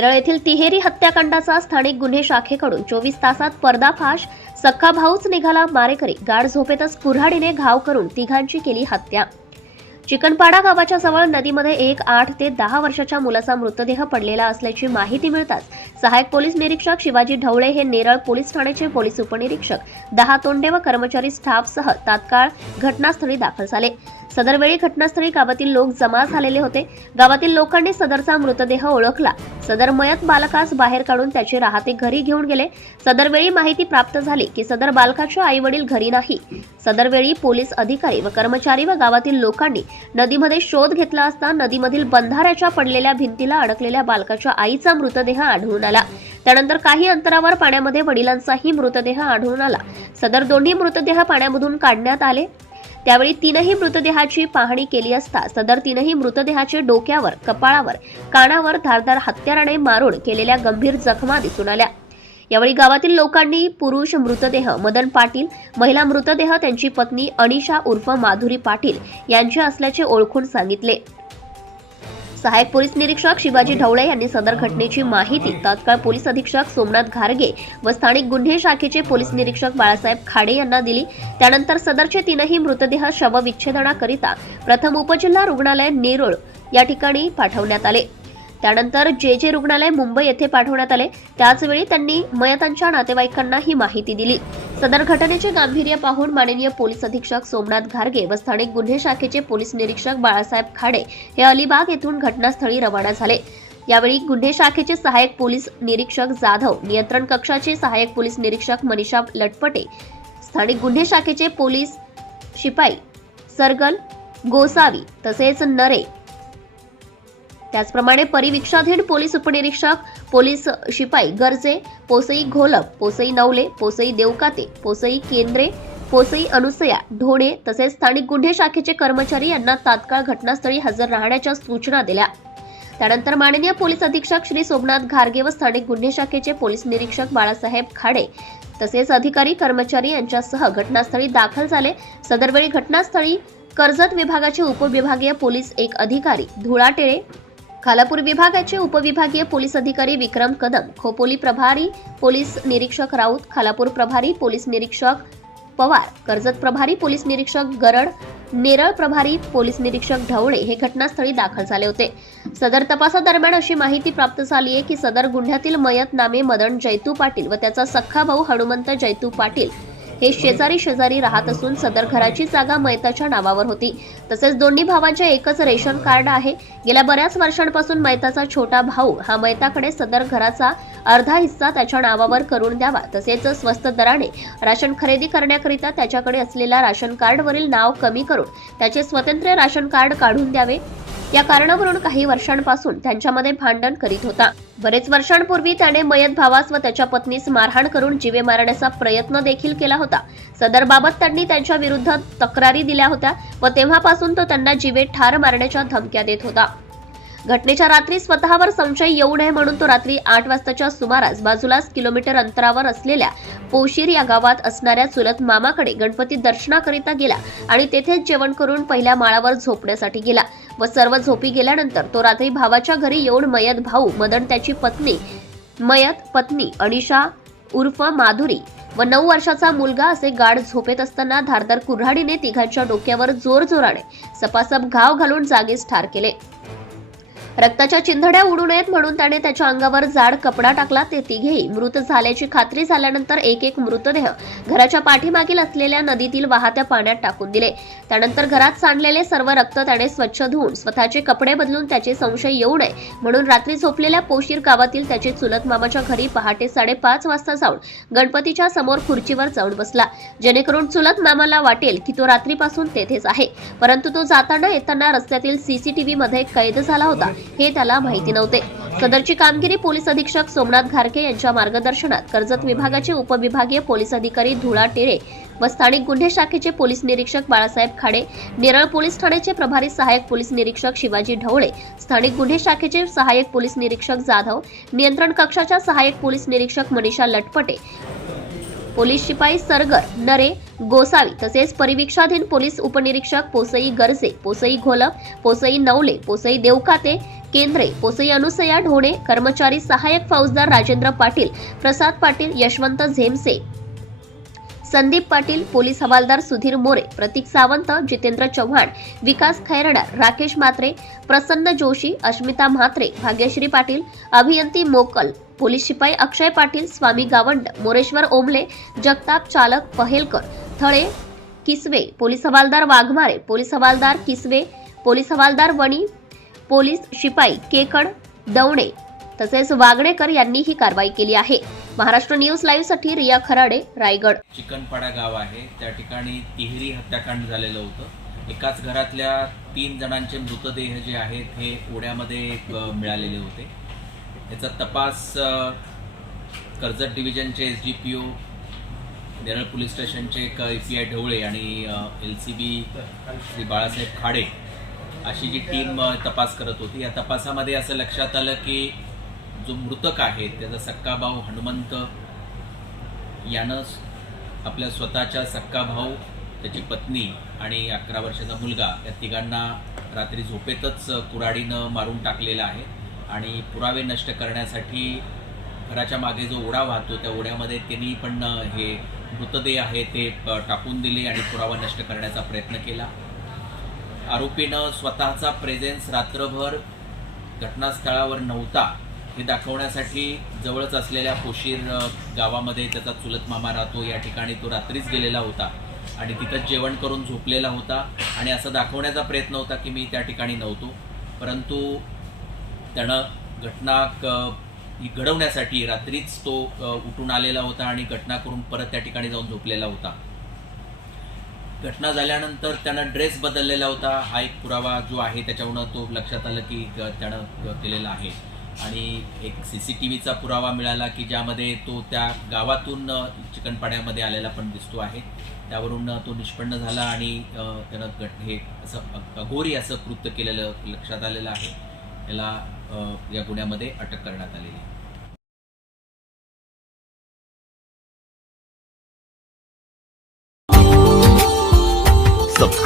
केरळ येथील तिहेरी हत्याकांडाचा स्थानिक गुन्हे शाखेकडून चोवीस तासात पर्दाफाश सख्खा भाऊच निघाला मारेकरी गाढ झोपेतच कुऱ्हाडीने घाव करून तिघांची केली हत्या. चिकनपाडा गावाच्या जवळ नदीमध्ये एक आठ ते दहा वर्षाच्या मुलाचा मृतदेह पडलेला असल्याची माहिती मिळताच सहाय्यक पोलीस निरीक्षक शिवाजी ढवळे हे नेरळ पोलीस ठाण्याचे पोलीस उपनिरीक्षक दहा तोंडे व कर्मचारी स्टाफसह तात्काळ घटनास्थळी दाखल झाले. सदरवेळी घटनास्थळी गावातील लोक जमा झालेले होते. गावातील लोकांनी सदरचा मृतदेह ओळखला. सदर मयत बालकास बाहेर काढून त्याचे राहते घरी घेऊन गेले. सदरवेळी माहिती प्राप्त झाली की सदर बालकाचे आई वडील घरी नाही. सदरवेळी पोलीस अधिकारी व कर्मचारी व गावातील लोकांनी नदीमध्ये शोध घेतला असता नदीमधील बंधाऱ्याच्या पडलेल्या भिंतीला अडकलेल्या बालकाच्या आईचा मृतदेह आढळून आला. त्यानंतर काही अंतरावर पाण्यामध्ये वडिलांचाही मृतदेह आढळून आला. सदर दोन्ही मृतदेह पाण्यामधून काढण्यात आले. त्यावेळी तीनही मृतदेहाची पाहणी केली असता सदर तीनही मृतदेहाचे डोक्यावर कपाळावर कानावर धारदार हत्याराने मारून केलेल्या गंभीर जखमा दिसून आल्या. यावेळी गावातील लोकांनी पुरुष मृतदेह मदन पाटील महिला मृतदेह त्यांची पत्नी अनिशा उर्फ माधुरी पाटील यांचे असल्याचे ओळखून सांगितले. सहाय्यक पोलीस निरीक्षक शिवाजी ढवळे यांनी सदर घटनेची माहिती तात्काळ पोलीस अधीक्षक सोमनाथ घारगे व स्थानिक गुन्हे शाखेचे पोलीस निरीक्षक बाळासाहेब खाडे यांना दिली. त्यानंतर सदरचे तीनही मृतदेह शवविच्छेदनाकरिता प्रथम उपजिल्हा रुग्णालय नेरुळ या ठिकाणी पाठवण्यात आले. त्यानंतर जे जे रुग्णालय मुंबई येथे पाठवण्यात आले त्याचवेळी त्यांनी मयतांच्या नातेवाईकांना ही माहिती दिली. सदर घटनेचे गांभीर्य पाहून माननीय पोलीस अधीक्षक सोमनाथ घारगे व स्थानिक गुन्हे शाखेचे पोलीस निरीक्षक बाळासाहेब खाडे हे अलिबाग येथून घटनास्थळी रवाना झाले. यावेळी गुन्हे शाखेचे सहाय्यक पोलीस निरीक्षक जाधव नियंत्रण कक्षाचे सहाय्यक पोलीस निरीक्षक मनीषा लटपटे स्थानिक गुन्हे शाखेचे पोलीस शिपाई सरगल गोसावी तसेच नरे त्याचप्रमाणे परिवीक्षाधीन पोलीस उपनिरीक्षक पोलीस शिपाई गरजे पोसई घोलप पोसई नवले पोसई देवकाते पोसई केंद्रे पोसई अनुसया ढोणे तसेच स्थानिक गुन्हे शाखेचे कर्मचारी यांना तात्काळ घटनास्थळी हजर राहण्याच्या सूचना दिल्या. त्यानंतर माननीय पोलीस अधीक्षक श्री सोमनाथ घारगे व स्थानिक गुन्हे शाखेचे पोलीस निरीक्षक बाळासाहेब खाडे तसेच अधिकारी कर्मचारी यांच्यासह घटनास्थळी दाखल झाले. सदरवेळी घटनास्थळी कर्जत विभागाचे उपविभागीय पोलीस एक अधिकारी धुळाटेळे खालापूर विभागाचे उपविभागीय पोलीस अधिकारी विक्रम कदम खोपोली प्रभारी पोलीस निरीक्षक राऊत खालापूर प्रभारी पोलीस निरीक्षक पवार कर्जत प्रभारी पोलीस निरीक्षक गरड नेरळ प्रभारी पोलीस निरीक्षक ढवळे हे घटनास्थळी दाखल झाले होते. सदर तपासादरम्यान अशी माहिती प्राप्त झाली आहे की सदर गुन्ह्यातील मयत नामे मदन जैतू पाटील व त्याचा सख्खा भाऊ हनुमंत जैतू पाटील हे शेजारी शेजारी राहत असून सदर घराची जागा मयताच्या नावावर होती. तसेच दोन्ही भावांचे एकच रेशन कार्ड आहे. गेल्या बऱ्याच वर्षांपासून मयताचा छोटा भाऊ हा मयताकडे सदर घराचा अर्धा हिस्सा त्याच्या नावावर करून द्यावा. तसेच स्वस्त दराने राशन खरेदी करण्याकरिता त्याच्याकडे असलेल्या राशन कार्डवरील नाव कमी करून त्याचे स्वतंत्र राशन कार्ड काढून द्यावे. या कारणावरून काही वर्षांपासून त्यांच्यामध्ये भांडण करीत होता. बरेच वर्षांपूर्वी त्याने मयत भावास व त्याच्या पत्नीस मारहाण करून जीवे मारण्याचा प्रयत्न देखील केला होता. सदर बाबत त्यांनी त्यांच्या विरुद्ध तक्रारी दिल्या होत्या व तेव्हापासून तो त्यांना जीवे ठार मारण्याच्या धमक्या देत होता. घटनेच्या रात्री स्वतःवर संशय येऊ नये म्हणून तो रात्री आठ वाजताच्या सुमारास बाजूलाच किलोमीटर अंतरावर असलेल्या पोशीर या गावात असणाऱ्या चुलत मामाकडे गणपती दर्शनाकरिता गेला आणि तेथेच जेवण करून पहिल्या माळावर झोपण्यासाठी गेला व सर्व झोपी गेल्यानंतर तो रात्री भावाच्या घरी येऊन मयत भाऊ मदन त्याची पत्नी मयत पत्नी अनिशा उर्फ माधुरी व नऊ वर्षाचा मुलगा असे गाढ झोपेत असताना धारदार कुऱ्हाडीने तिघांच्या डोक्यावर जोरजोराने सपासप घाव घालून जागीच ठार केले. रक्ताच्या चिंधड्या उडू नयेत म्हणून त्याने त्याच्या अंगावर जाड कपडा टाकला ते तिघेही. मृत झाल्याची खात्री झाल्यानंतर एक एक मृतदेह घराच्या पाठीमागील असलेल्या नदीतील वाहत्या पाण्यात टाकून दिले. त्यानंतर घरात सांडलेले सर्व रक्त त्याने स्वच्छ धुवून स्वतःचे कपडे बदलून त्याचे संशय येऊ नये म्हणून रात्री झोपलेल्या पोशीर गावातील त्याचे चुलत मामाच्या घरी पहाटे साडेपाच वाजता जाऊन गणपतीच्या समोर खुर्चीवर जाऊन बसला. जेणेकरून चुलत मामाला वाटेल की तो रात्रीपासून तेथेच आहे. परंतु तो जाताना येताना रस्त्यातील सीसीटीव्ही मध्ये कैद झाला होता. हे त्याला माहिती नव्हते. सदरची कामगिरी पोलीस अधीक्षक सोमनाथ घारके यांच्या मार्गदर्शनात कर्जत विभागाचे उपविभागीय पोलीस अधिकारी धुळा टेरे व स्थानिक गुन्हे शाखेचे पोलीस निरीक्षक बाळासाहेब खाडे नेरळ पोलीस ठाण्याचे प्रभारी सहाय्यक पोलीस निरीक्षक शिवाजी ढवळे स्थानिक गुन्हे शाखेचे सहाय्यक पोलीस निरीक्षक जाधव नियंत्रण कक्षाच्या सहाय्यक पोलीस निरीक्षक मनीषा लटपटे पोलीस शिपाई सरगर नरे गोसावी तसेच परिवीक्षाधीन पोलीस उपनिरीक्षक पोसई गरजे पोसई घोलप पोसई नवले पोसई देवकाते केंद्रे पोसई अनुसया ढोणे कर्मचारी सहाय्यक फौजदार राजेंद्र पाटील प्रसाद पाटील यशवंत झेमसे संदीप पाटील पोलीस हवालदार सुधीर मोरे प्रतीक सावंत जितेंद्र चव्हाण विकास खैरडार राकेश म्हात्रे प्रसन्न जोशी अस्मिता म्हात्रे भाग्यश्री पाटील अभियंती मोकल पोलीस शिपाई अक्षय पाटील स्वामी गावंड मोरेश्वर ओमले जगताप चालक पहेलकर थळे किसवे पोलीस हवालदार वाघमारे पोलीस हवालदार किसवे पोलीस हवालदार वणी पोलीस शिपाई केकड दवणे तसेच वागणेकर यांनी ही कारवाई केली आहे. महाराष्ट्र न्यूज लाईव्हसाठी रिया खराडे रायगड. चिकनपाडा गाव आहे. त्या ठिकाणी तिहेरी हत्याकांड झालेलं होतं. एकाच घरातल्या तीन जणांचे मृतदेह जे आहेत हे ओढ्यामध्ये मिळालेले होते. याचा तपास Karjat डिव्हिजनचे S D P O Neral police स्टेशनचे एक ए पी आय ढवळे आणि L C B Shri Balasaheb Khade अशी जी टीम तपास करत होती. या तपासामध्ये असं लक्षात आलं की जो मृतक आहे त्याचा सक्काभाऊ हनुमंत यानं आपल्या स्वतःच्या सक्काभाऊ त्याची पत्नी आणि अकरा वर्षाचा मुलगा या तिघांना रात्री झोपेतच कुराडीनं मारून टाकलेला आहे. आणि पुरावे नष्ट करण्यासाठी घराच्या मागे जो ओढा वाहतो त्या ओढ्यामध्ये त्यांनी पण हे मृतदेह आहे ते टाकून दिले आणि पुरावा नष्ट करण्याचा प्रयत्न केला. आरोपीनं स्वतःचा प्रेझेन्स रात्रभर घटनास्थळावर नव्हता हे दाखवण्यासाठी जवळच असलेल्या पोशीर गावामध्ये त्याचा चुलत मामा राहतो. या ठिकाणी तो रात्रीच गेलेला होता आणि तिथंच जेवण करून झोपलेला होता आणि असं दाखवण्याचा प्रयत्न होता की मी त्या ठिकाणी नव्हतो. परंतु त्यानं घटना क- ही घडवण्यासाठी रात्रीच तो उठून आलेला होता आणि घटना करून परत त्या ठिकाणी जाऊन झोपलेला होता. घटना झाल्यानंतर त्यानं ड्रेस बदललेला होता. हा एक पुरावा जो आहे त्याच्यावरून तो लक्षात आलं की ग- त्यानं केलेला आहे. आणि एक सी सी टी व्हीचा पुरावा मिळाला की ज्यामध्ये तो त्या गावातून चिकनपाड्यामध्ये आलेला पण दिसतो आहे. त्यावरून तो निष्पन्न झाला आणि त्यानं घट हे असं अघोरी असं कृत्य केलेलं लक्षात आलेलं आहे. त्याला या गुन्ह्यामध्ये अटक करण्यात आलेली